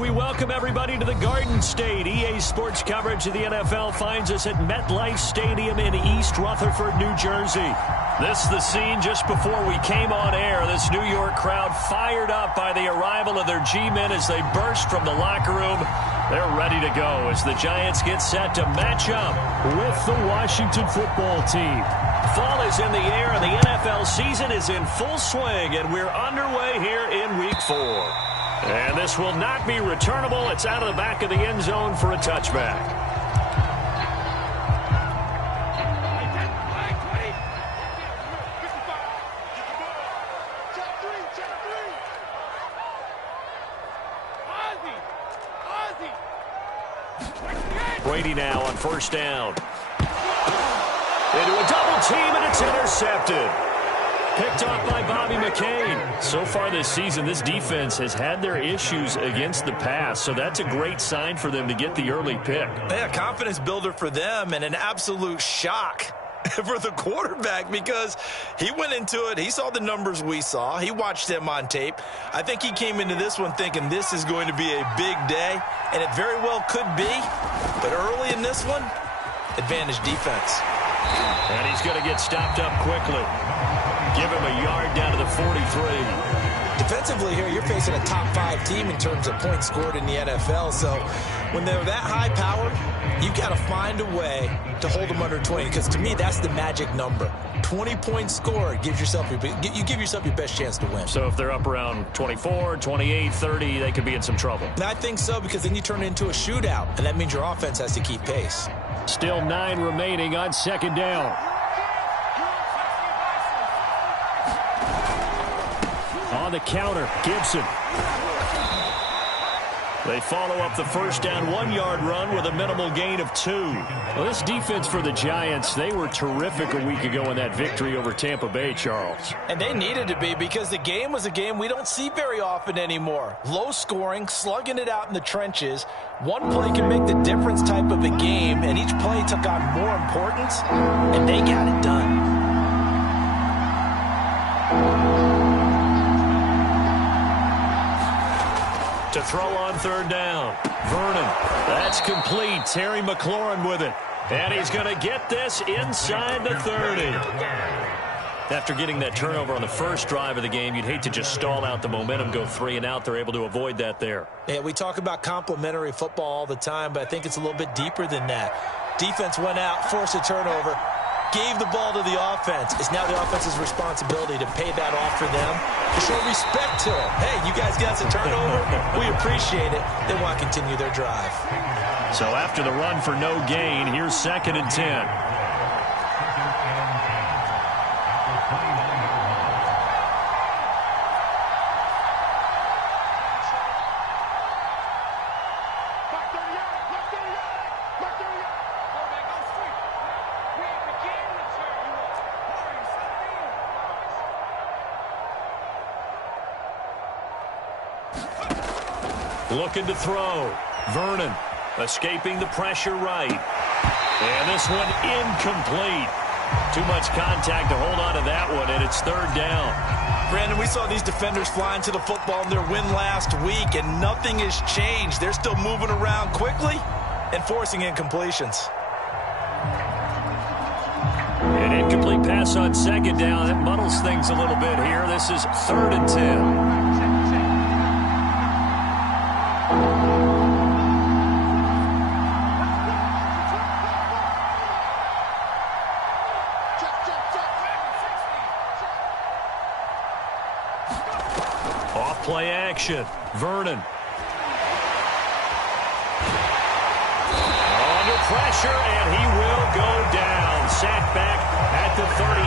We welcome everybody to the Garden State. EA Sports coverage of the NFL finds us at MetLife Stadium in East Rutherford, New Jersey. This is the scene just before we came on air. This New York crowd fired up by the arrival of their G-men as they burst from the locker room. They're ready to go as the Giants get set to match up with the Washington football team. Fall is in the air and the NFL season is in full swing, and we're underway here in Week 4. And this will not be returnable. It's out of the back of the end zone for a touchback. Brady now on first down. Into a double team, and it's intercepted. Picked off by Bobby McCain. So far this season, this defense has had their issues against the pass, so that's a great sign for them to get the early pick. Yeah, confidence builder for them and an absolute shock for the quarterback because he went into it. He saw the numbers we saw. He watched them on tape. I think he came into this one thinking this is going to be a big day, and it very well could be. But early in this one, advantage defense. And he's going to get stopped up quickly. Give him a yard down to the 43. Defensively here, you're facing a top 5 team in terms of points scored in the NFL. So when they're that high-powered, you've got to find a way to hold them under 20. Because to me, that's the magic number. 20 points scored, you give yourself your best chance to win. So if they're up around 24, 28, 30, they could be in some trouble. And I think so, because then you turn it into a shootout, and that means your offense has to keep pace. Still 9 remaining on second down. On the counter, Gibson. They follow up the first down 1-yard run with a minimal gain of 2. Well, this defense for the Giants, they were terrific a week ago in that victory over Tampa Bay, Charles. And they needed to be, because the game was a game we don't see very often anymore. Low scoring, slugging it out in the trenches. One play can make the difference type of a game, and each play took on more importance, and they got it done. To throw on third down. Vernon. That's complete. Terry McLaurin with it. And he's going to get this inside the 30. After getting that turnover on the first drive of the game, you'd hate to just stall out the momentum, go 3 and out. They're able to avoid that there. Yeah, we talk about complementary football all the time, but I think it's a little bit deeper than that. Defense went out, forced a turnover, gave the ball to the offense. It's now the offense's responsibility to pay that off for them, to show respect to them. Hey, you guys got some turnover. We appreciate it. They want to continue their drive. So after the run for no gain, here's 2nd and 10. Looking to throw. Vernon escaping the pressure right. And this one incomplete. Too much contact to hold on to that one, and it's 3rd down. Brandon, we saw these defenders flying to the football in their win last week, and nothing has changed. They're still moving around quickly and forcing incompletions. An incomplete pass on 2nd down. That muddles things a little bit here. This is 3rd and 10. Play action. Vernon. Under pressure, and he will go down. Sacked back at the 38.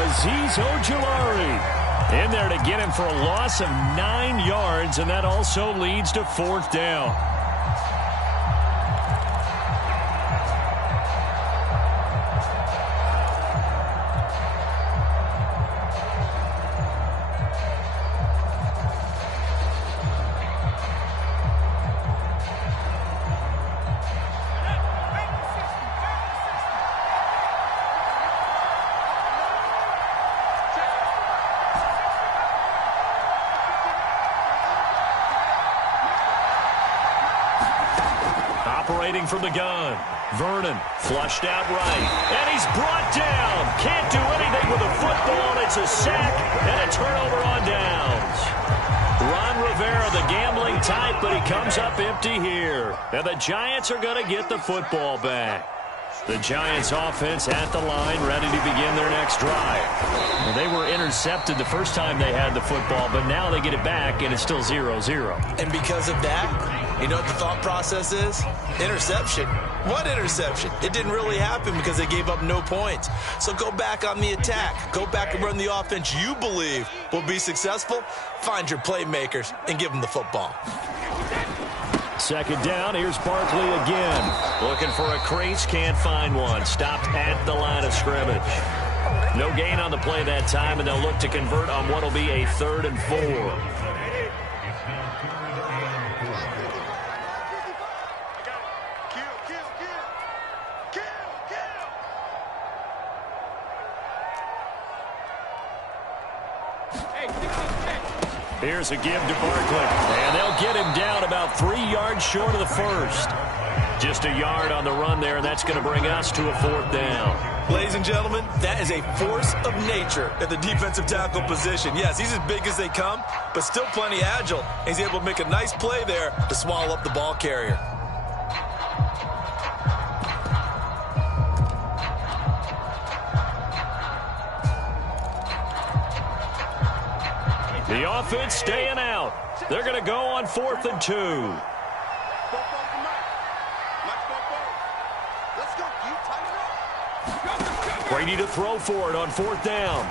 Azeez Ojulari in there to get him for a loss of 9 yards, and that also leads to 4th down. Operating from the gun. Vernon flushed out right. And he's brought down. Can't do anything with the football. It's a sack and a turnover on downs. Ron Rivera, the gambling type, but he comes up empty here. And the Giants are going to get the football back. The Giants offense at the line, ready to begin their next drive. Well, they were intercepted the first time they had the football, but now they get it back, and it's still 0-0. And because of that, you know what the thought process is? Interception. What interception? It didn't really happen because they gave up no points. So go back on the attack. Go back and run the offense you believe will be successful. Find your playmakers and give them the football. Second down, here's Barkley again. Looking for a crease, can't find one. Stopped at the line of scrimmage. No gain on the play that time, and they'll look to convert on what will be a 3rd and 4. Here's a give to Barkley, and they'll get him down about 3 yards short of the first. Just a yard on the run there, and that's going to bring us to a 4th down. Ladies and gentlemen, that is a force of nature at the defensive tackle position. Yes, he's as big as they come, but still plenty agile. He's able to make a nice play there to swallow up the ball carrier. The offense staying out. They're going to go on 4th and 2. Brady to throw for it on 4th down.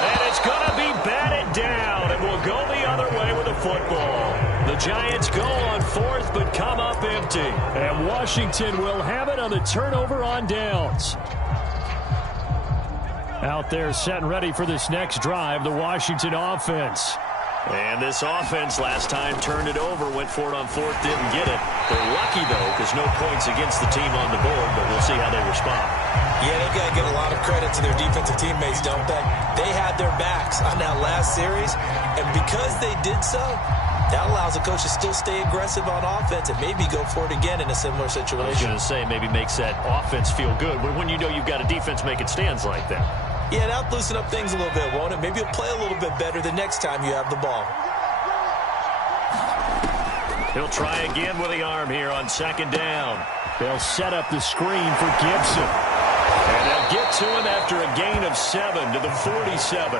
And it's going to be batted down, and we'll go the other way with the football. The Giants go on 4th, but come up empty. And Washington will have it on the turnover on downs. Out there set and ready for this next drive, the Washington offense. And this offense last time turned it over, went for it on 4th, didn't get it. They're lucky, though, because no points against the team on the board, but we'll see how they respond. Yeah, they've got to give a lot of credit to their defensive teammates, don't they? They had their backs on that last series, and because they did so, that allows the coach to still stay aggressive on offense and maybe go for it again in a similar situation. I was going to say, maybe makes that offense feel good, but when you know you've got a defense making stands like that. Yeah, that'll loosen up things a little bit, won't it? Maybe you'll play a little bit better the next time you have the ball. He'll try again with the arm here on 2nd down. They'll set up the screen for Gibson. And they'll get to him after a gain of 7 to the 47.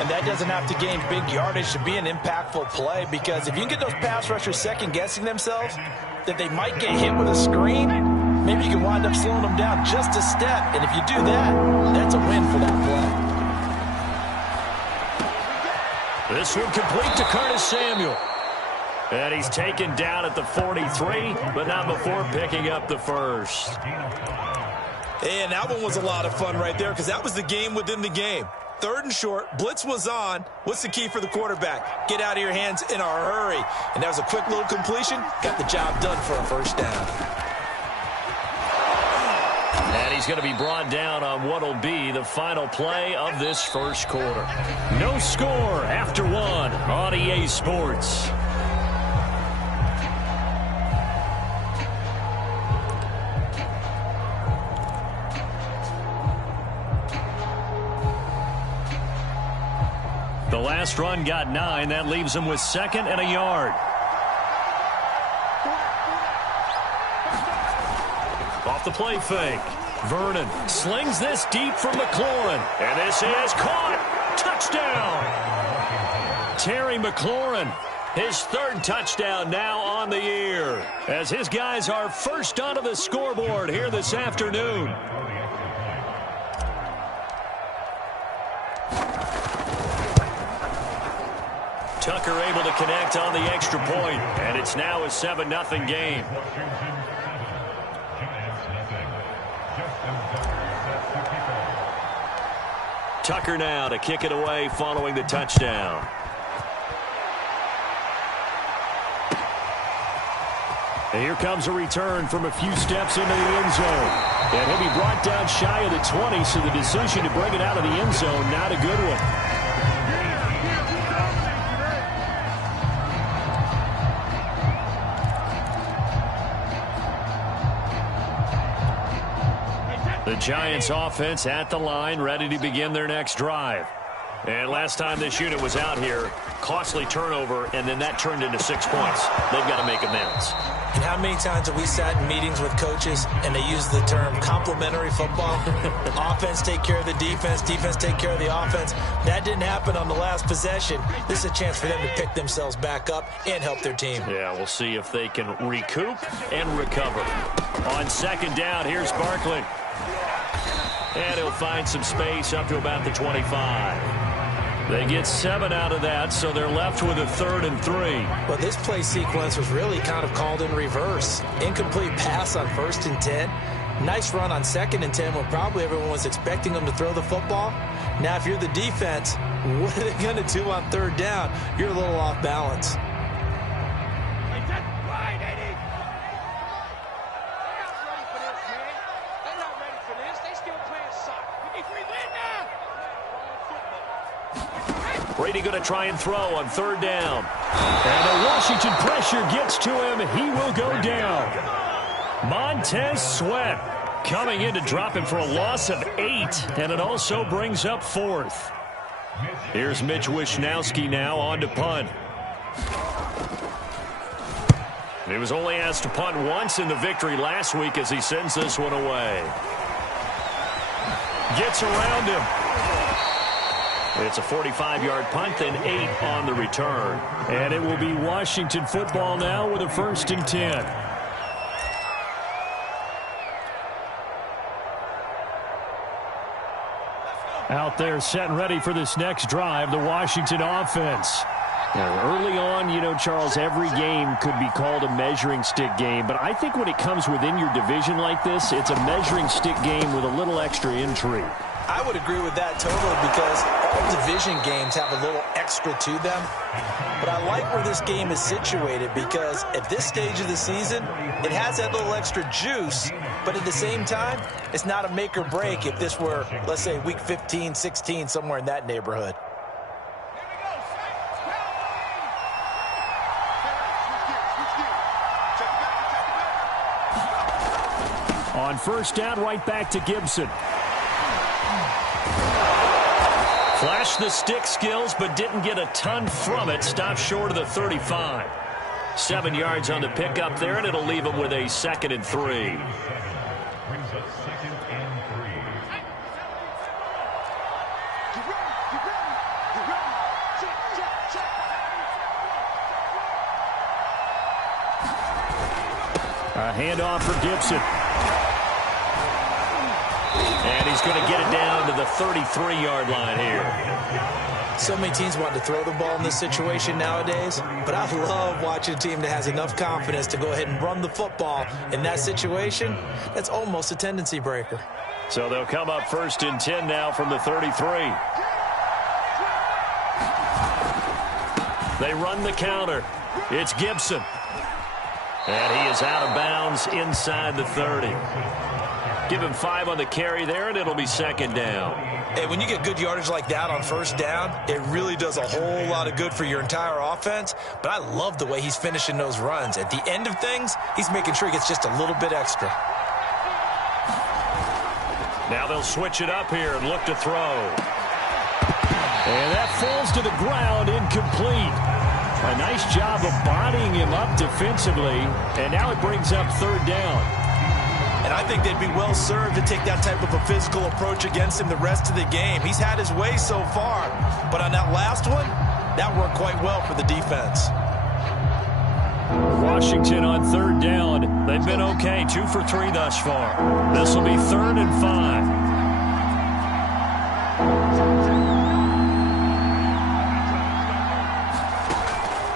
And that doesn't have to gain big yardage to be an impactful play, because if you can get those pass rushers second-guessing themselves that they might get hit with a screen, maybe you can wind up slowing them down just a step. And if you do that, that's a win for that play. This one complete to Curtis Samuel. And he's taken down at the 43, but not before picking up the first. And that one was a lot of fun right there, because that was the game within the game. 3rd and short, blitz was on. What's the key for the quarterback? Get out of your hands in a hurry. And that was a quick little completion. Got the job done for a 1st down. And he's going to be brought down on what will be the final play of this 1st quarter. No score after 1 on EA Sports. The last run got 9. That leaves him with 2nd and a yard. Off the play fake. Vernon slings this deep from McLaurin. And this is caught. Touchdown. Terry McLaurin, his 3rd touchdown now on the year, as his guys are first onto the scoreboard here this afternoon. Tucker able to connect on the extra point, and it's now a 7-0 game. Tucker now to kick it away following the touchdown. And here comes a return from a few steps into the end zone. And he'll be brought down shy of the 20, so the decision to bring it out of the end zone, not a good one. The Giants offense at the line, ready to begin their next drive. And last time this unit was out here, costly turnover, and then that turned into 6 points. They've got to make amends. And how many times have we sat in meetings with coaches and they use the term complementary football? Offense take care of the defense, defense take care of the offense. That didn't happen on the last possession. This is a chance for them to pick themselves back up and help their team. Yeah, we'll see if they can recoup and recover. On second down, here's Barkley. And he'll find some space up to about the 25. They get 7 out of that, so they're left with a 3rd and 3. Well, this play sequence was really kind of called in reverse. Incomplete pass on 1st and 10. Nice run on 2nd and 10 when probably everyone was expecting them to throw the football. Now, if you're the defense, what are they going to do on 3rd down? You're a little off balance. Brady going to try and throw on 3rd down. And the Washington pressure gets to him. He will go down. Montez Sweat coming in to drop him for a loss of 8. And it also brings up 4th. Here's Mitch Wishnowski now on to punt. He was only asked to punt once in the victory last week as he sends this one away. Gets around him. It's a 45-yard punt, then 8 on the return. And it will be Washington football now with a 1st and 10. Out there set and ready for this next drive, the Washington offense. Now, early on, you know, Charles, every game could be called a measuring stick game. But I think when it comes within your division like this, it's a measuring stick game with a little extra intrigue. I would agree with that totally because all division games have a little extra to them. But I like where this game is situated because at this stage of the season, it has that little extra juice. But at the same time, it's not a make or break if this were, let's say, week 15, 16, somewhere in that neighborhood. On 1st down, right back to Gibson. Flashed the stick skills, but didn't get a ton from it. Stopped short of the 35. 7 yards on the pickup there, and it'll leave him with a 2nd and 3. A handoff for Gibson. And he's going to get it down to the 33-yard line here. So many teams want to throw the ball in this situation nowadays, but I love watching a team that has enough confidence to go ahead and run the football. In that situation, that's almost a tendency breaker. So they'll come up 1st and 10 now from the 33. They run the counter. It's Gibson. And he is out of bounds inside the 30. Give him 5 on the carry there, and it'll be 2nd down. Hey, when you get good yardage like that on 1st down, it really does a whole lot of good for your entire offense. But I love the way he's finishing those runs. At the end of things, he's making sure he gets just a little bit extra. Now they'll switch it up here and look to throw. And that falls to the ground, incomplete. A nice job of bodying him up defensively, and now it brings up 3rd down. And I think they'd be well served to take that type of a physical approach against him the rest of the game. He's had his way so far, but on that last one, that worked quite well for the defense. Washington on 3rd down. They've been okay, 2 for 3 thus far. This will be 3rd and 5.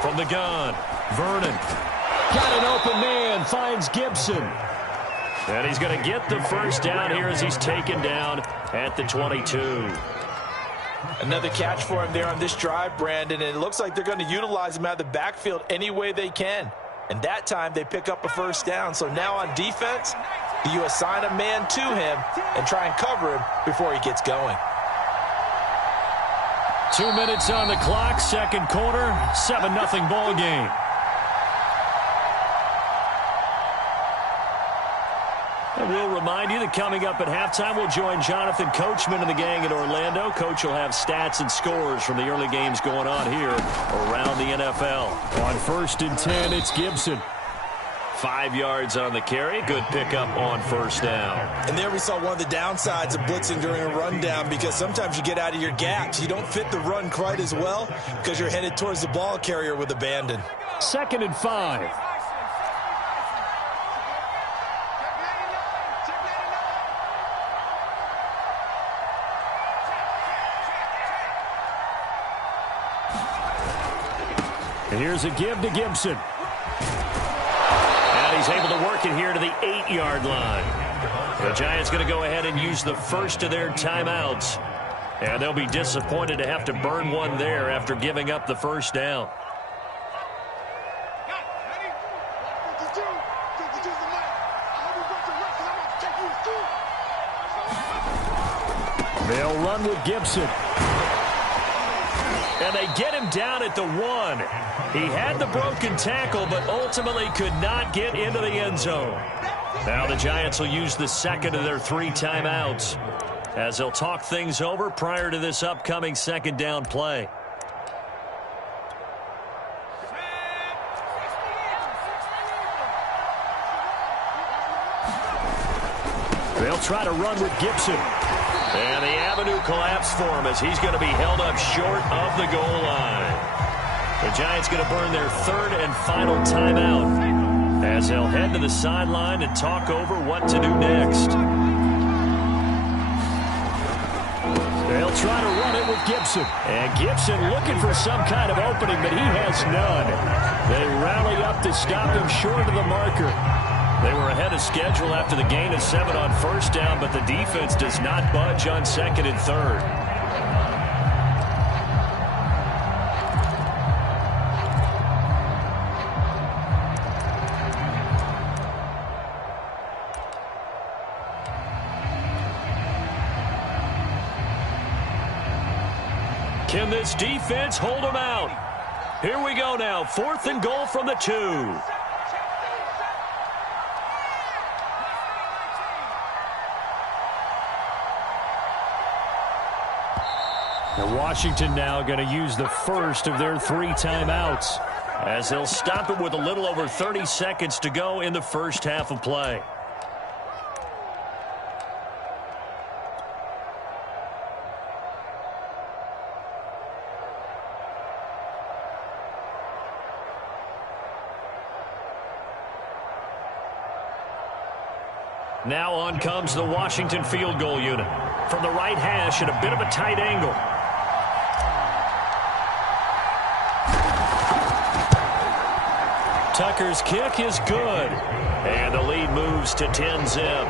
From the gun, Vernon. Got an open man, finds Gibson. And he's going to get the 1st down here as he's taken down at the 22. Another catch for him there on this drive, Brandon, and it looks like they're going to utilize him out of the backfield any way they can. And that time they pick up a 1st down. So now on defense, do you assign a man to him and try and cover him before he gets going? 2 minutes on the clock, 2nd quarter, 7-0 ball game. And we'll remind you that coming up at halftime, we'll join Jonathan Coachman and the gang in Orlando. Coach will have stats and scores from the early games going on here around the NFL. On 1st and 10, it's Gibson. 5 yards on the carry. Good pickup on 1st down. And there we saw one of the downsides of blitzing during a rundown, because sometimes you get out of your gaps. You don't fit the run quite as well because you're headed towards the ball carrier with abandon. 2nd and 5. And here's a give to Gibson. And he's able to work it here to the 8-yard line. The Giants going to go ahead and use the first of their timeouts. And they'll be disappointed to have to burn one there after giving up the 1st down. They'll run with Gibson. And they get him down at the 1. He had the broken tackle, but ultimately could not get into the end zone. Now the Giants will use the 2nd of their 3 timeouts as they'll talk things over prior to this upcoming 2nd down play. They'll try to run with Gibson. And the avenue collapsed for him as he's going to be held up short of the goal line. The Giants going to burn their 3rd and final timeout as they'll head to the sideline and talk over what to do next. They'll try to run it with Gibson. And Gibson looking for some kind of opening, but he has none. They rally up to stop him short of the marker. They were ahead of schedule after the gain of 7 on 1st down, but the defense does not budge on 2nd and 3rd. Can this defense hold them out? Here we go now. 4th and goal from the 2. And Washington now going to use the 1st of their 3 timeouts as they'll stop it with a little over 30 seconds to go in the 1st half of play. Now on comes the Washington field goal unit from the right hash at a bit of a tight angle. Tucker's kick is good. And the lead moves to 10-zip.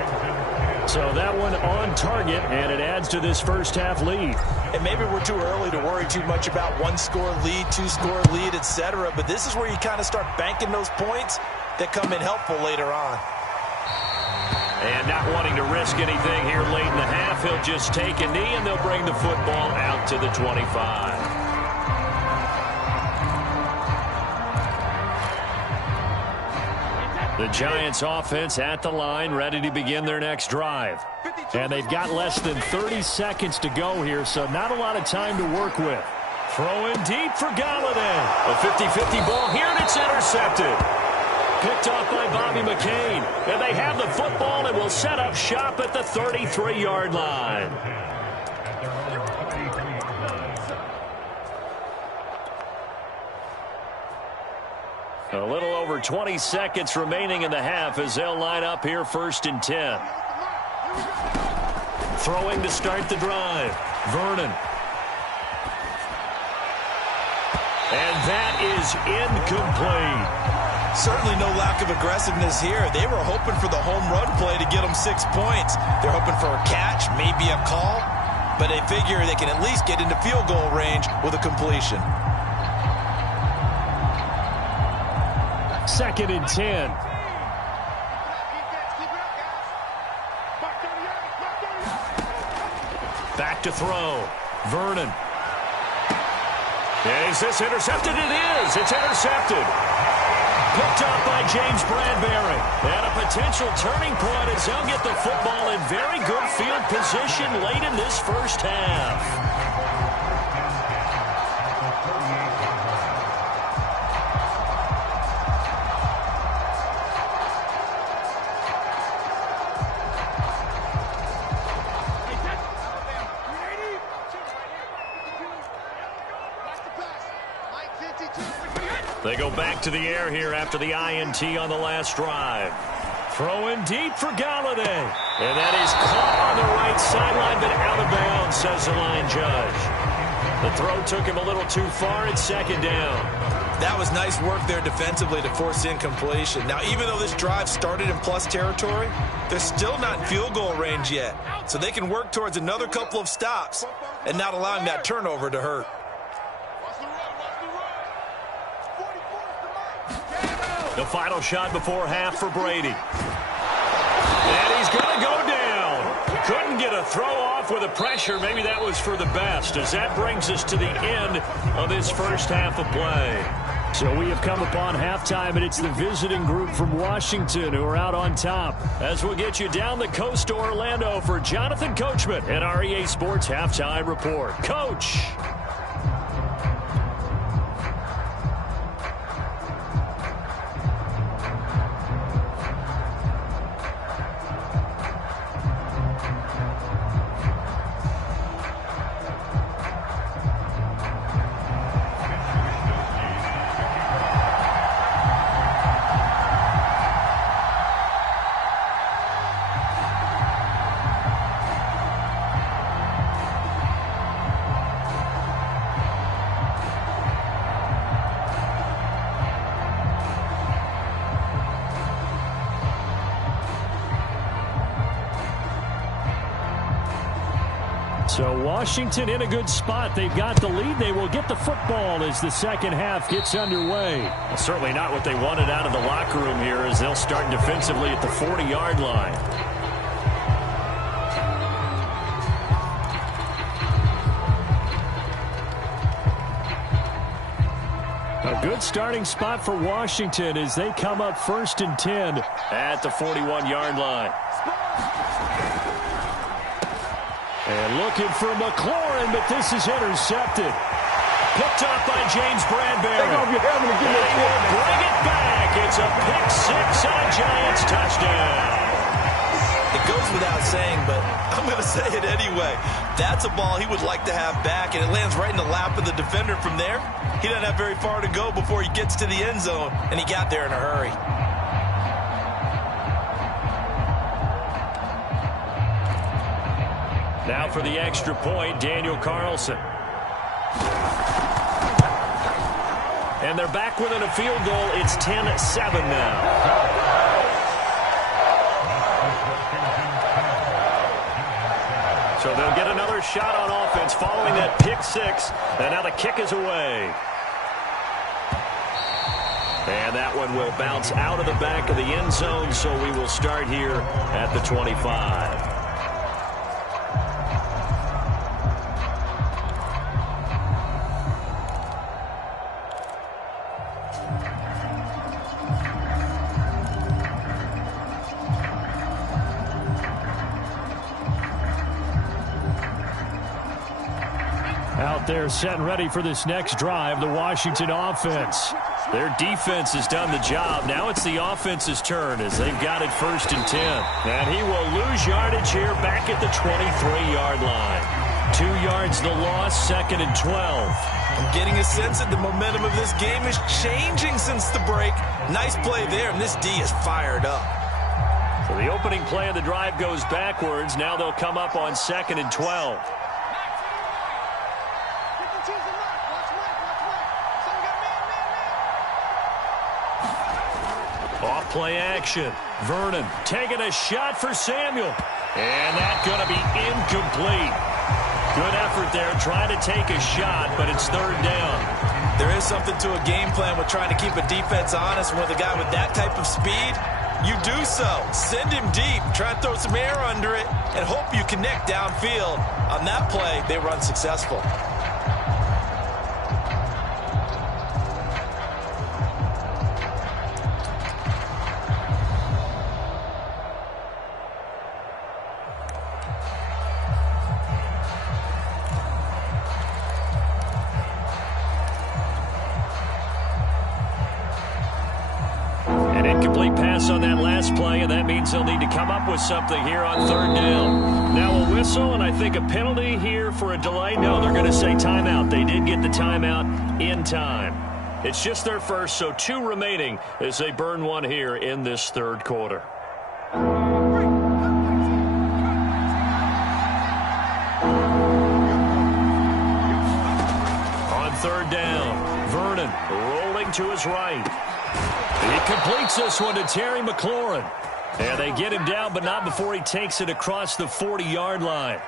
So that one on target, and it adds to this 1st half lead. And maybe we're too early to worry too much about 1-score lead, 2-score lead, etc. But this is where you kind of start banking those points that come in helpful later on. And not wanting to risk anything here late in the half, he'll just take a knee, and they'll bring the football out to the 25. The Giants offense at the line, ready to begin their next drive. And they've got less than 30 seconds to go here, so not a lot of time to work with. Throwing deep for Galladay. A 50-50 ball here, and it's intercepted. Picked off by Bobby McCain. And they have the football and will set up shop at the 33-yard line. A little over 20 seconds remaining in the half as they'll line up here 1st and 10. Throwing to start the drive. Vernon. And that is incomplete. Certainly no lack of aggressiveness here. They were hoping for the home run play to get them 6 points. They're hoping for a catch, maybe a call, but they figure they can at least get into field goal range with a completion. 2nd and 10. Back to throw. Vernon. Is this intercepted? It is. It's intercepted. picked up by James Bradbury. And a potential turning point as they'll get the football in very good field position late in this first half. They go back to the air here after the INT on the last drive. Throwing deep for Galladay. And that is caught on the right sideline, but out of bounds, says the line judge. The throw took him a little too far at second down. That was nice work there defensively to force incompletion. Now, even though this drive started in plus territory, they're still not in field goal range yet. So they can work towards another couple of stops and not allowing that turnover to hurt. The final shot before half for Brady. And he's going to go down. Couldn't get a throw off with the pressure. Maybe that was for the best, as that brings us to the end of this first half of play. So we have come upon halftime, and it's the visiting group from Washington who are out on top. As we'll get you down the coast to Orlando for Jonathan Coachman and our EA Sports Halftime Report. Coach. So Washington in a good spot. They've got the lead. They will get the football as the second half gets underway. Well, certainly not what they wanted out of the locker room here, as they'll start defensively at the 40-yard line. A good starting spot for Washington as they come up 1st and 10 at the 41-yard line. And looking for McLaurin, but this is intercepted. Picked up by James Bradbury. And he will bring it back. It's a pick six and a Giants touchdown. It goes without saying, but I'm going to say it anyway. That's a ball he would like to have back, and it lands right in the lap of the defender from there. He doesn't have very far to go before he gets to the end zone, and he got there in a hurry. Now for the extra point, Daniel Carlson. And they're back within a field goal. It's 10-7 now. So they'll get another shot on offense following that pick six. And now the kick is away. And that one will bounce out of the back of the end zone, so we will start here at the 25. Out there set and ready for this next drive, the Washington offense. Their defense has done the job. Now it's the offense's turn as they've got it 1st and 10. And he will lose yardage here back at the 23-yard line. 2 yards the loss, 2nd and 12. I'm getting a sense that the momentum of this game is changing since the break. Nice play there, and this D is fired up. So the opening play of the drive goes backwards. Now they'll come up on 2nd and 12. Off-play action. Vernon taking a shot for Samuel. And that's going to be incomplete. Good effort there trying to take a shot, but it's 3rd down. There is something to a game plan with trying to keep a defense honest. With a guy with that type of speed, you do so. Send him deep. Try to throw some air under it and hope you connect downfield. On that play, they were unsuccessful. Incomplete pass on that last play, and that means they'll need to come up with something here on third down. Now a whistle, and I think a penalty here for a delay. No, they're going to say timeout. They did get the timeout in time. It's just their first, so 2 remaining as they burn one here in this third quarter. On third down, Vernon rolling to his right. He completes this one to Terry McLaurin. And they get him down, but not before he takes it across the 40-yard line.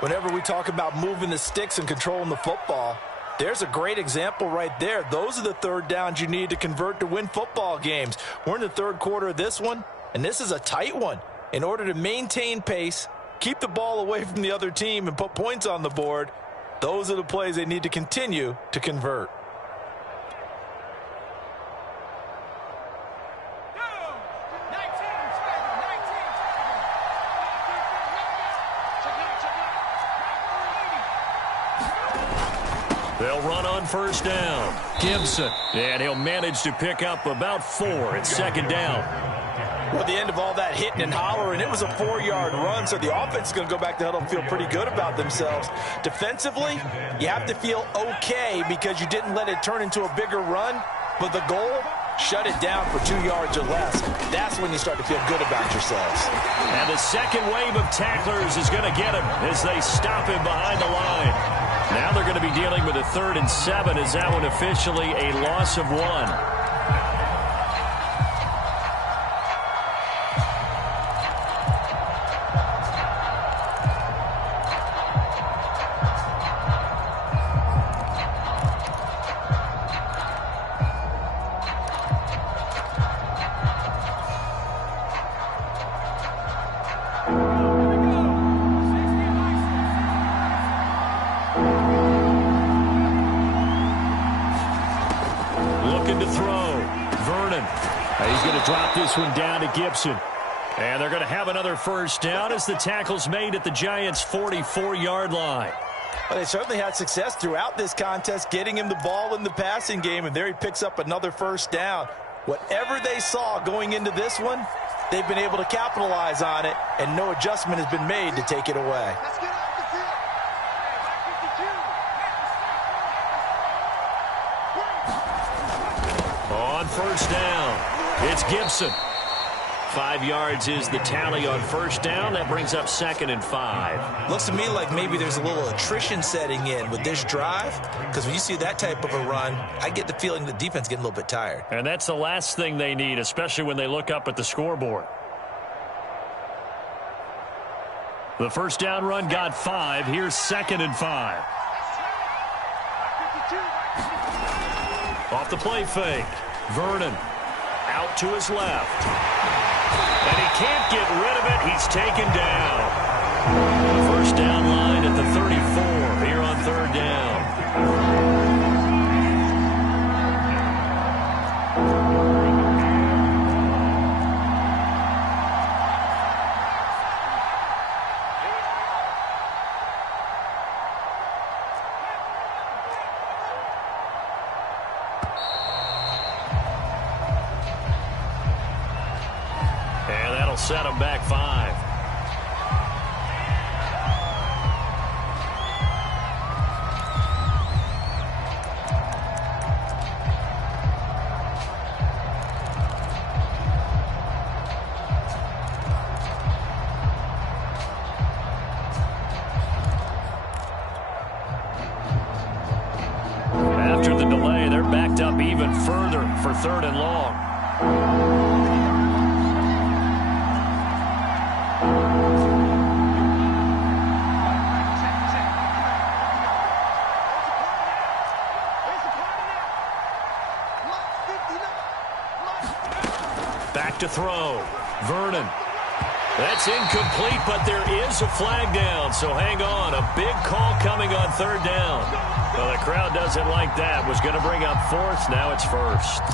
Whenever we talk about moving the sticks and controlling the football, there's a great example right there. Those are the third downs you need to convert to win football games. We're in the third quarter of this one, and this is a tight one. In order to maintain pace, keep the ball away from the other team, and put points on the board, those are the plays they need to continue to convert. They'll run on first down. Gibson, and he'll manage to pick up about 4 at second down. Well, at the end of all that hitting and hollering, it was a 4-yard run, so the offense is going to go back to huddle and feel pretty good about themselves. Defensively, you have to feel okay because you didn't let it turn into a bigger run, but the goal, shut it down for 2 yards or less. That's when you start to feel good about yourselves. And the second wave of tacklers is going to get him as they stop him behind the line. Now they're going to be dealing with a 3rd and 7 as that one officially a loss of 1. This one down to Gibson. And they're going to have another first down as the tackle's made at the Giants' 44-yard line. Well, they certainly had success throughout this contest, getting him the ball in the passing game, and there he picks up another first down. Whatever they saw going into this one, they've been able to capitalize on it, and no adjustment has been made to take it away. On first down, it's Gibson. 5 yards is the tally on first down. That brings up 2nd and 5. Looks to me like maybe there's a little attrition setting in with this drive, because when you see that type of a run, I get the feeling the defense getting a little bit tired. And that's the last thing they need, especially when they look up at the scoreboard. The first down run got 5. Here's 2nd and 5. Off the play fake. Vernon out to his left. And he can't get rid of it. He's taken down. First down line at the 34 here on third down. Set him back 5. After the delay, they're backed up even further for 3rd and long. To throw. Vernon. That's incomplete, but there is a flag down, so hang on. A big call coming on 3rd down. Well, the crowd doesn't like that. Was going to bring up 4th. Now it's 1st.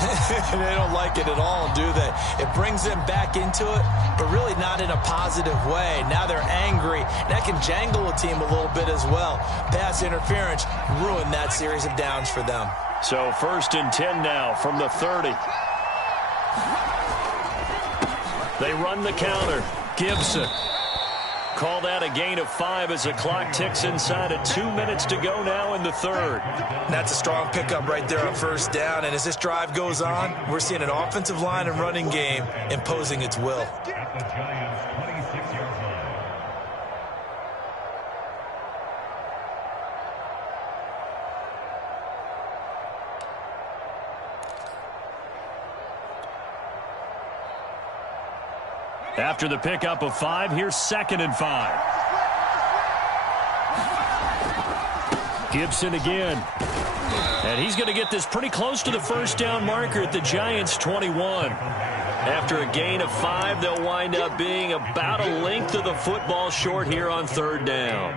They don't like it at all, do they? It brings them back into it, but really not in a positive way. Now they're angry. That can jangle a team a little bit as well. Pass interference ruined that series of downs for them. So 1st and 10 now from the 30. They run the counter. Gibson. Call that a gain of 5 as the clock ticks inside of 2 minutes to go now in the third. That's a strong pickup right there on first down. And as this drive goes on, we're seeing an offensive line and running game imposing its will. After the pickup of 5, here's 2nd and 5. Gibson again. And he's going to get this pretty close to the first down marker at the Giants' 21. After a gain of 5, they'll wind up being about a length of the football short here on 3rd down.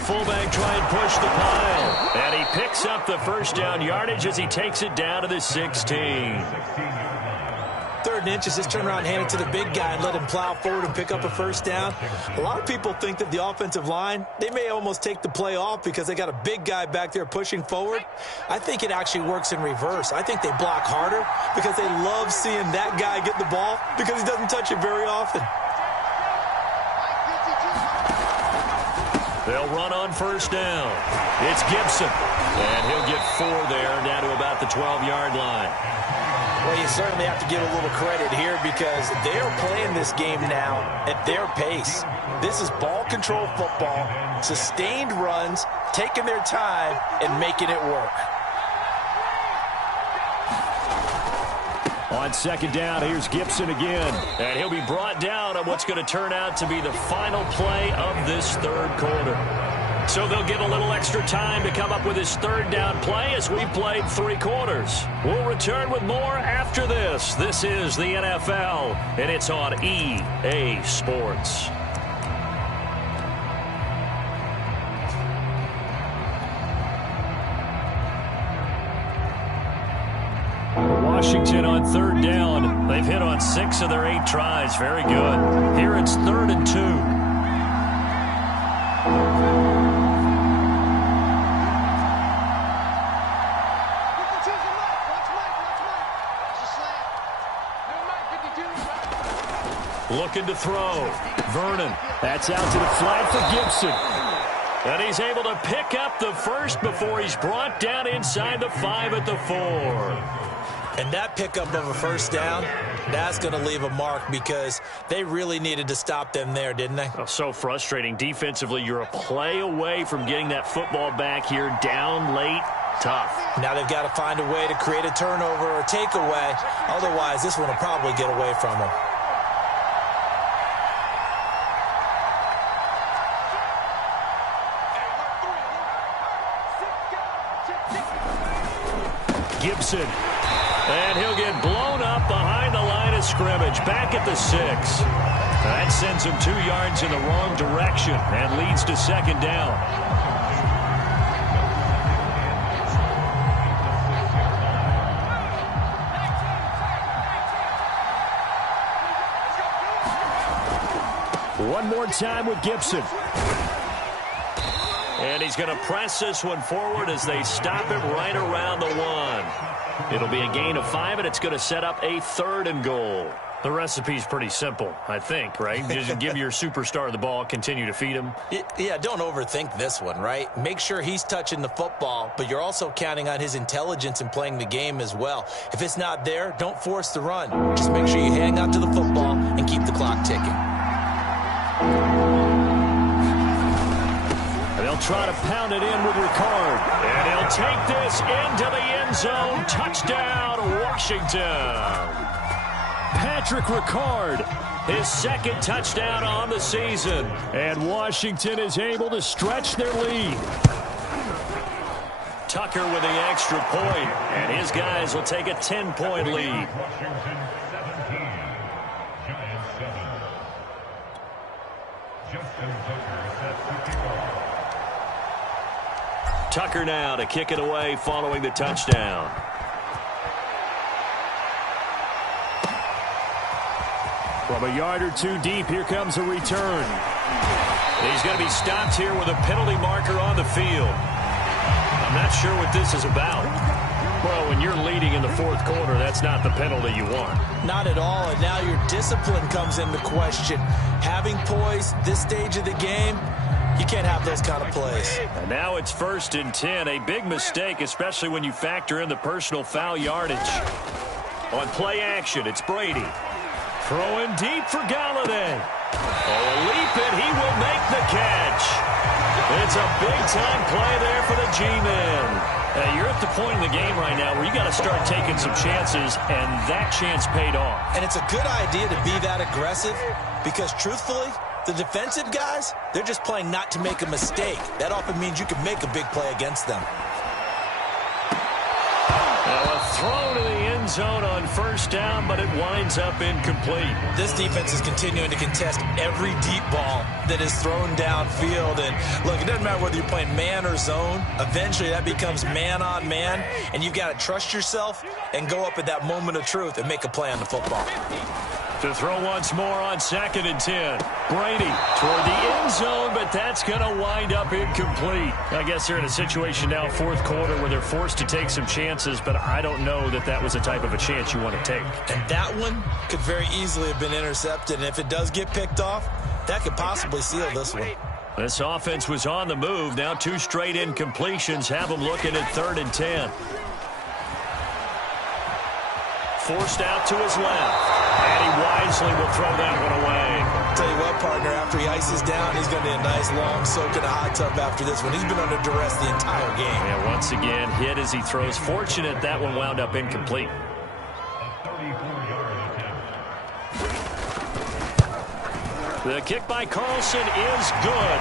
Fullback try and push the pile. And he picks up the first down yardage as he takes it down to the 16. 3rd and inches, just turn around and hand it to the big guy and let him plow forward and pick up a first down. A lot of people think that the offensive line, they may almost take the play off because they got a big guy back there pushing forward. I think it actually works in reverse. I think they block harder because they love seeing that guy get the ball because he doesn't touch it very often. They'll run on first down. It's Gibson. And he'll get 4 there, down to about the 12-yard line. Well, you certainly have to give a little credit here because they're playing this game now at their pace. This is ball control football, sustained runs, taking their time, and making it work. On 2nd down, here's Gibson again. And he'll be brought down on what's going to turn out to be the final play of this 3rd quarter. So they'll get a little extra time to come up with his 3rd down play as we played 3 quarters. We'll return with more after this. This is the NFL, and it's on EA Sports. Washington on 3rd down. They've hit on 6 of their 8 tries. Very good. Here it's 3rd and 2. Looking to throw. Vernon. That's out to the flat for Gibson. And he's able to pick up the first before he's brought down inside the 5 at the 4. And that pickup of a first down, that's going to leave a mark because they really needed to stop them there, didn't they? Oh, so frustrating. Defensively, you're a play away from getting that football back here down late. Tough. Now they've got to find a way to create a turnover or a takeaway. Otherwise, this one will probably get away from them. Gibson. And he'll get blown up behind the line of scrimmage. Back at the 6. That sends him 2 yards in the wrong direction and leads to 2nd down. One more time with Gibson. And he's going to press this one forward as they stop him right around the 1. It'll be a gain of 5, and it's going to set up a 3rd and goal. The recipe's pretty simple, I think, right? Just give your superstar the ball, continue to feed him. Yeah, don't overthink this one, right? Make sure he's touching the football, but you're also counting on his intelligence in playing the game as well. If it's not there, don't force the run. Just make sure you hang on to the football and keep the clock ticking. They'll try to pound it in with Ricard. And he'll take this into the end zone. Touchdown, Washington. Patrick Ricard, his 2nd touchdown on the season. And Washington is able to stretch their lead. Tucker with the extra point, and his guys will take a 10-point lead. Tucker now to kick it away following the touchdown. From a yard or two deep, here comes a return. He's going to be stopped here with a penalty marker on the field. I'm not sure what this is about. Well, when you're leading in the fourth quarter, that's not the penalty you want. Not at all, and now your discipline comes into question. Having poise this stage of the game, you can't have those kind of plays. And now it's 1st and 10. A big mistake, especially when you factor in the personal foul yardage. On play action, it's Brady. Throwing deep for Galladay. Oh, a leap, and he will make the catch. It's a big-time play there for the G-Man. You're at the point in the game right now where you got to start taking some chances, and that chance paid off. And it's a good idea to be that aggressive because, truthfully, the defensive guys, they're just playing not to make a mistake. That often means you can make a big play against them. Now a throw to the end zone on 1st down, but it winds up incomplete. This defense is continuing to contest every deep ball that is thrown downfield. And look, it doesn't matter whether you're playing man or zone. Eventually that becomes man on man, and you've got to trust yourself and go up at that moment of truth and make a play on the football. To throw once more on 2nd and 10. Brady toward the end zone, but that's going to wind up incomplete. I guess they're in a situation now, 4th quarter, where they're forced to take some chances, but I don't know that that was the type of a chance you want to take. And that one could very easily have been intercepted, and if it does get picked off, that could possibly seal this one. This offense was on the move. Now 2 straight incompletions have them looking at 3rd and 10. Forced out to his left. And he wisely will throw that one away. Tell you what, partner, after he ices down, he's going to be a nice long soak in a hot tub after this one. He's been under duress the entire game. Yeah, once again, hit as he throws. Fortunate that one wound up incomplete. The kick by Carlson is good.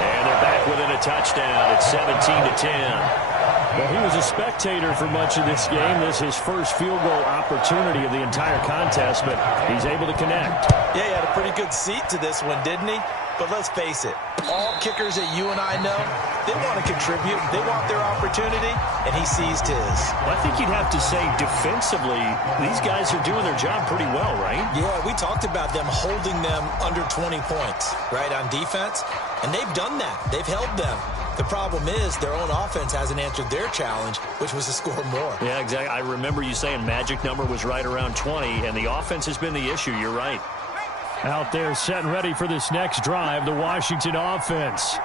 And they're back within a touchdown. It's 17-10. Well, he was a spectator for much of this game. This is his first field goal opportunity of the entire contest, but he's able to connect. Yeah, he had a pretty good seat to this one, didn't he? But let's face it, all kickers that you and I know, they want to contribute. They want their opportunity, and he seized his. Well, I think you'd have to say defensively, these guys are doing their job pretty well, right? Yeah, we talked about them holding them under 20 points, right, on defense, and they've done that. They've held them. The problem is their own offense hasn't answered their challenge, which was to score more. Yeah, exactly. I remember you saying magic number was right around 20, and the offense has been the issue. You're right. Out there set and ready for this next drive, the Washington offense.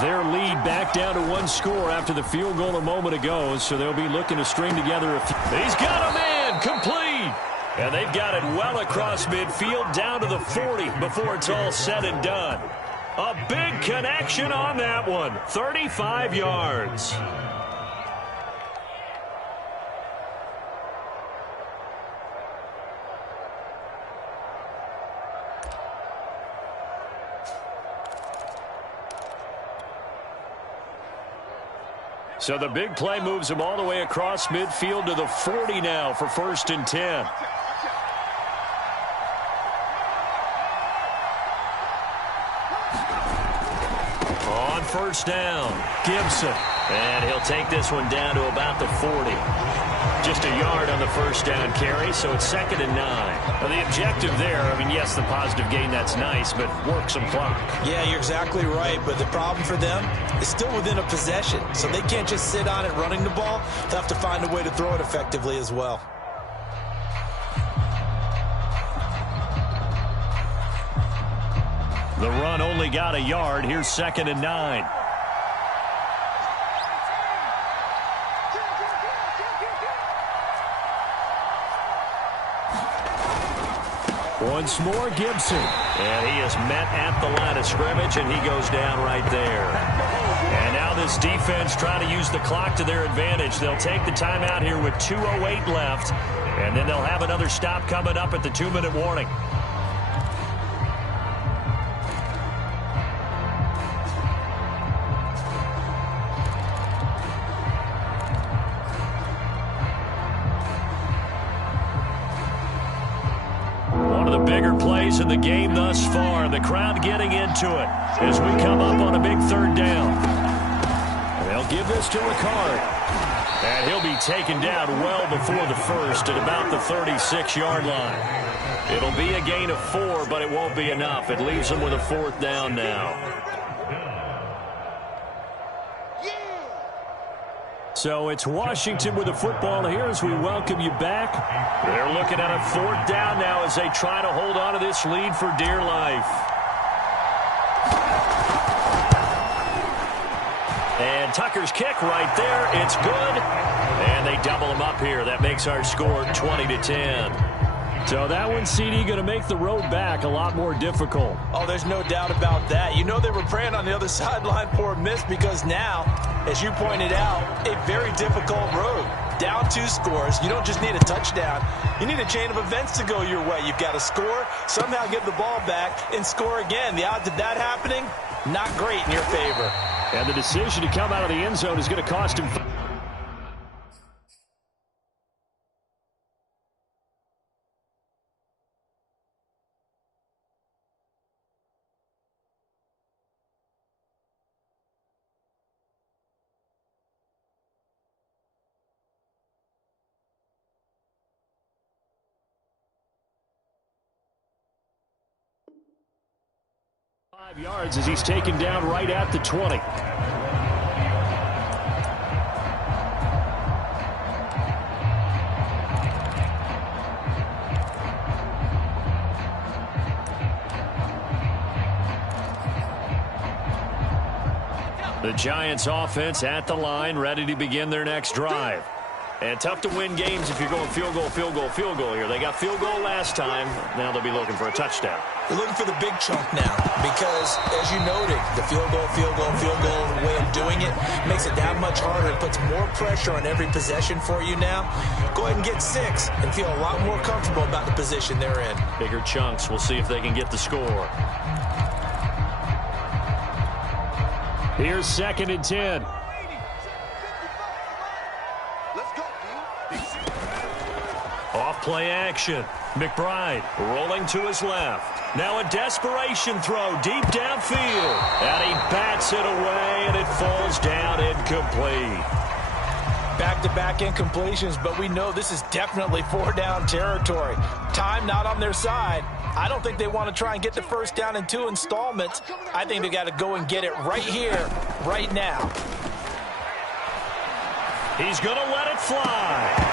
Their lead back down to 1 score after the field goal a moment ago, so they'll be looking to string together a few. He's got a man, complete. And they've got it well across midfield down to the 40 before it's all said and done. A big connection on that one. 35 yards. So the big play moves him all the way across midfield to the 40 now for 1st and 10. On 1st down, Gibson. And he'll take this one down to about the 40. Just a yard on the 1st down carry, so it's 2nd and 9. Now the objective there, I mean, yes, the positive gain, that's nice, but work some clock. Yeah, you're exactly right, but the problem for them is still within a possession, so they can't just sit on it running the ball. They'll have to find a way to throw it effectively as well. The run only got a yard. Here's 2nd and 9. Once more, Gibson. And he is met at the line of scrimmage, and he goes down right there. And now this defense trying to use the clock to their advantage. They'll take the timeout here with 2:08 left, and then they'll have another stop coming up at the 2-minute warning. Bigger plays in the game thus far. The crowd getting into it as we come up on a big 3rd down. They'll give this to Ricard. And he'll be taken down well before the first at about the 36-yard line. It'll be a gain of 4, but it won't be enough. It leaves them with a 4th down now. So it's Washington with the football here as we welcome you back. They're looking at a 4th down now as they try to hold on to this lead for dear life. And Tucker's kick right there. It's good. And they double him up here. That makes our score 20-10. So that one, CD, going to make the road back a lot more difficult. Oh, there's no doubt about that. You know they were praying on the other sideline for a miss because now, as you pointed out, a very difficult road. Down 2 scores. You don't just need a touchdown. You need a chain of events to go your way. You've got to score, somehow get the ball back, and score again. The odds of that happening, not great in your favor. And the decision to come out of the end zone is going to cost him. Yards as he's taken down right at the 20. The Giants offense at the line, ready to begin their next drive. And tough to win games if you're going field goal, field goal, field goal here. They got field goal last time. Now they'll be looking for a touchdown. They're looking for the big chunk now because, as you noted, the field goal way of doing it makes it that much harder. It puts more pressure on every possession for you now. Go ahead and get 6 and feel a lot more comfortable about the position they're in. Bigger chunks. We'll see if they can get the score. Here's 2nd and 10. Off play action. McBride rolling to his left. Now a desperation throw deep downfield. And he bats it away, and it falls down incomplete. Back-to-back incompletions, but we know this is definitely 4-down territory. Time not on their side. I don't think they want to try and get the first down in 2 installments. I think they got to go and get it right here, right now. He's going to let it fly.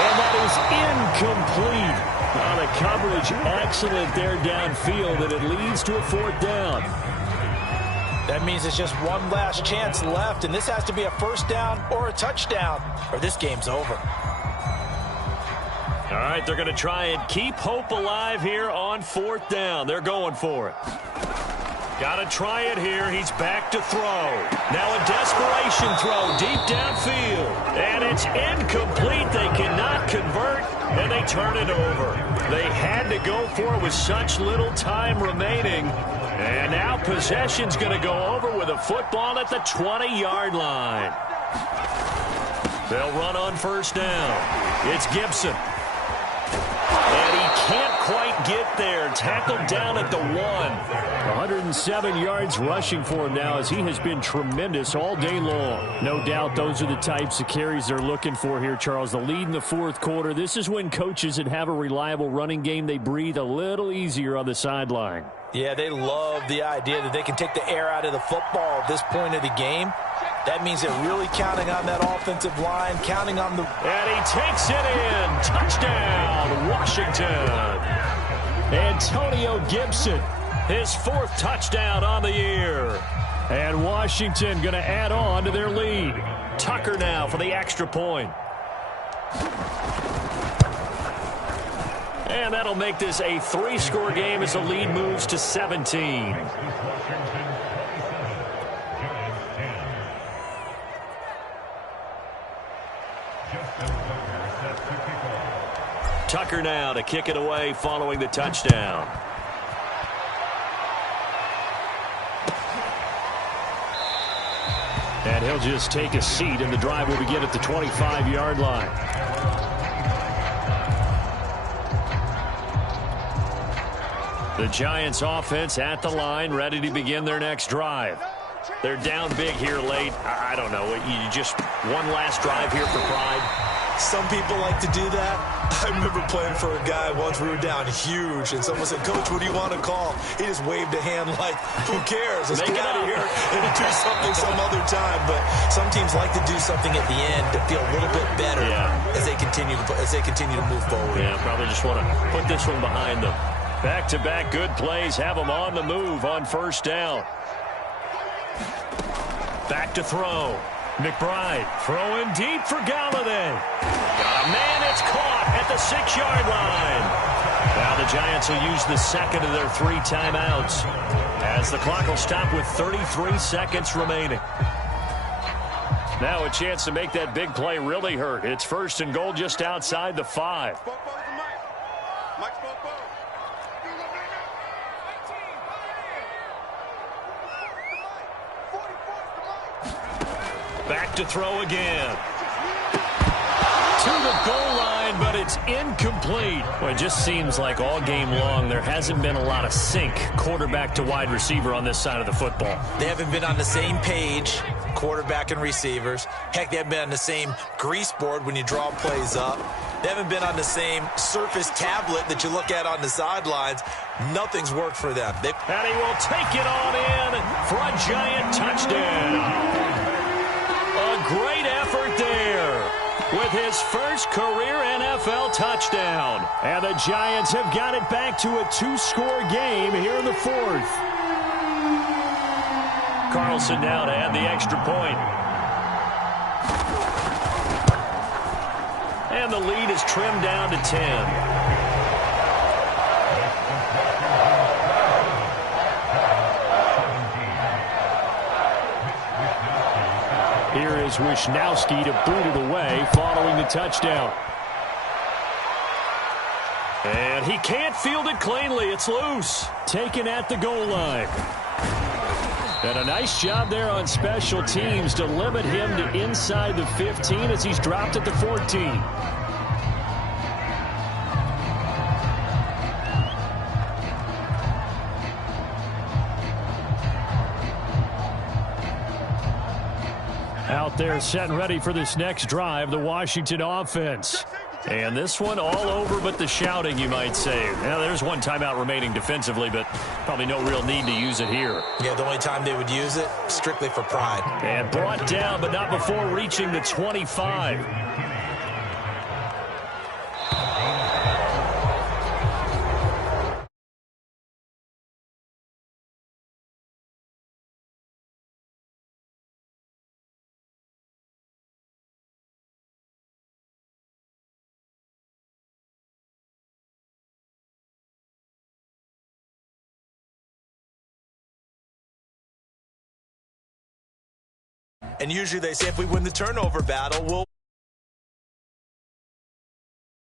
And that is incomplete. The coverage excellent there downfield, and it leads to a 4th down. That means it's just one last chance left, and this has to be a first down or a touchdown, or this game's over. All right, they're going to try and keep hope alive here on 4th down. They're going for it. Got to try it here. He's back to throw. Now a desperation throw deep downfield. And it's incomplete. They cannot convert, and they turn it over. They had to go for it with such little time remaining. And now possession's going to go over with a football at the 20-yard line. They'll run on first down. It's Gibson. And he can't quite get there. Tackled down at the 1. 107 yards rushing for him now as he has been tremendous all day long. No doubt those are the types of carries they're looking for here, Charles. The lead in the 4th quarter. This is when coaches that have a reliable running game, they breathe a little easier on the sideline. Yeah, they love the idea that they can take the air out of the football at this point of the game. That means they're really counting on that offensive line, counting on the... And he takes it in. Touchdown, Washington. Antonio Gibson, his 4th touchdown on the year. And Washington going to add on to their lead. Tucker now for the extra point. And that'll make this a 3-score game as the lead moves to 17. Tucker now to kick it away following the touchdown. And he'll just take a seat, and the drive will begin at the 25-yard line. The Giants offense at the line, ready to begin their next drive. They're down big here late. I don't know. You just one last drive here for pride. Some people like to do that. I remember playing for a guy once. We were down huge, and someone said, "Coach, what do you want to call?" He just waved a hand like, "Who cares? Let's get out of here and do something some other time." But some teams like to do something at the end to feel a little bit better as they continue to move forward. Yeah, probably just want to put this one behind them. Back-to-back good plays have them on the move on first down. Back to throw. McBride throwing deep for Galladay. Got a man, it's caught at the 6-yard line. Now the Giants will use the second of their 3 timeouts as the clock will stop with 33 seconds remaining. Now a chance to make that big play really hurt. It's 1st and goal just outside the 5. Back to throw again. To the goal line, but it's incomplete. Well, it just seems like all game long there hasn't been a lot of sync quarterback to wide receiver on this side of the football. They haven't been on the same page, quarterback and receivers. Heck, they haven't been on the same grease board when you draw plays up. They haven't been on the same Surface tablet that you look at on the sidelines. Nothing's worked for them. And he will take it on in for a Giant touchdown. A great effort there with his first career NFL touchdown. And the Giants have got it back to a 2-score game here in the 4th. Carlson now to add the extra point. And the lead is trimmed down to 10. Here is Wisnowski to boot it away following the touchdown. And he can't field it cleanly. It's loose. Taken at the goal line. And a nice job there on special teams to limit him to inside the 15 as he's dropped at the 14. Out there set and ready for this next drive, the Washington offense. And this one all over but the shouting, you might say. Now, there's one timeout remaining defensively, but probably no real need to use it here. Yeah, the only time they would use it, strictly for pride. And brought down, but not before reaching the 25. And usually they say if we win the turnover battle, we'll